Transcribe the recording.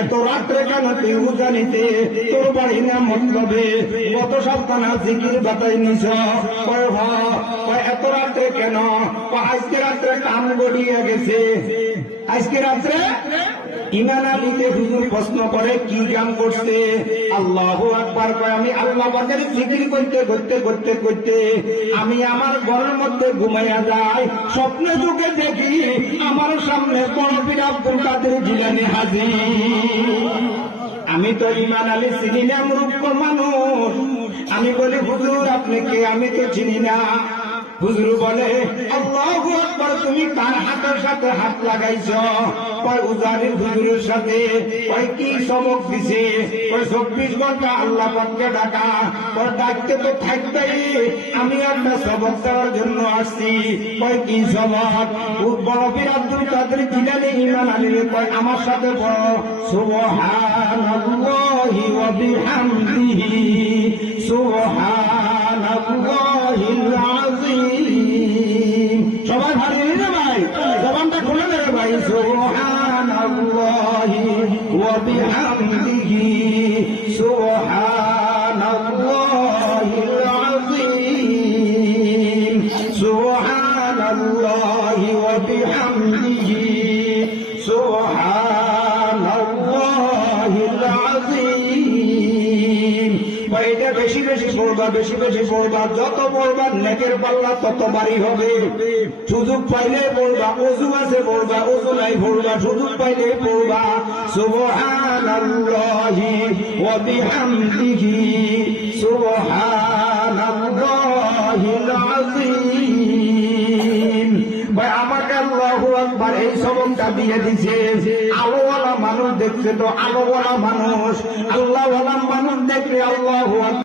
এত রাত্রে কেন তুই উজানিতে তোর বাড়ি না মতলবে গত সপ্তাহ জিকির বাতাই নিছ এত রাত্রে কেন আজকে রাত্রে কাম গড়িয়ে গেছে আজকে রাত্রে ইমান আলীতে হুজুর প্রশ্ন করে কি কাম করছে আল্লাহু আকবার কয় আমি আল্লাহ পাকের জিকির করতে করতে করতে করতে আমি আমার ঘরের মধ্যে ঘুমাইয়া যাই স্বপ্নে চোখে দেখি আমার সামনে বড় পীর আব্দুল কাদের জিলানী হাজির। আমি তো ইমান আলী চিনি না, মূর্খ মানুষ। আমি বলি হুজুর আপনি কে? আমি তো চিনি না। হুজুর বলে আল্লাহু আকবার, তুমি কার হাতের সাথে হাত লাগাইছ? কয় উজানির হুজুরের সাথে। কয় কি সবক দিছে? কয় 24 ঘন্টা আল্লাহ পাককে ডাকা। কয় ডাকতে তো থাকতেই, আমি একটা সবক দেওয়ার জন্য আসছি। কয় কি সবক? বড় পীর আব্দুল কাদের জিলানী ইমান আলীর কয় আমার সাথে বড় সুবহানাল্লাহি ওয়া বিহামদিহি সুবহানাল্লাহিল আযীম। সবাই ভালো রে ভাই, জবানটা খুলে দেবে ভাই। সুবহানাল্লাহি ওয়া বিহামদিহি সুবহানাল্লাহিল আযীম সুবহানাল্লাহি ওয়া বিহামদিহি সুবহানাল্লাহিল আযীম। এটা বেশি বেশি পড়বা, বেশি বেশি পড়বা। যত পড়বা নেকের পাল্লা তত বাড়ি হবে। সুযোগ পাইলে পড়বা, ওযু আছে পড়বা, ওযু নাই পড়বা, সুযোগ পাইলে পড়বা। সুবহানাল্লাহি ওয়া বিহামদিহি সুবহানাল্লাহিল আযীম। ভাই আমাকে আল্লাহু আকবার এই সবকটা দিয়ে দিছে। আলোওয়ালা মানুষ দেখছে তো আলোওয়ালা মানুষ, আল্লাহওয়ালা মানুষ দেখলে আল্লাহু আকবার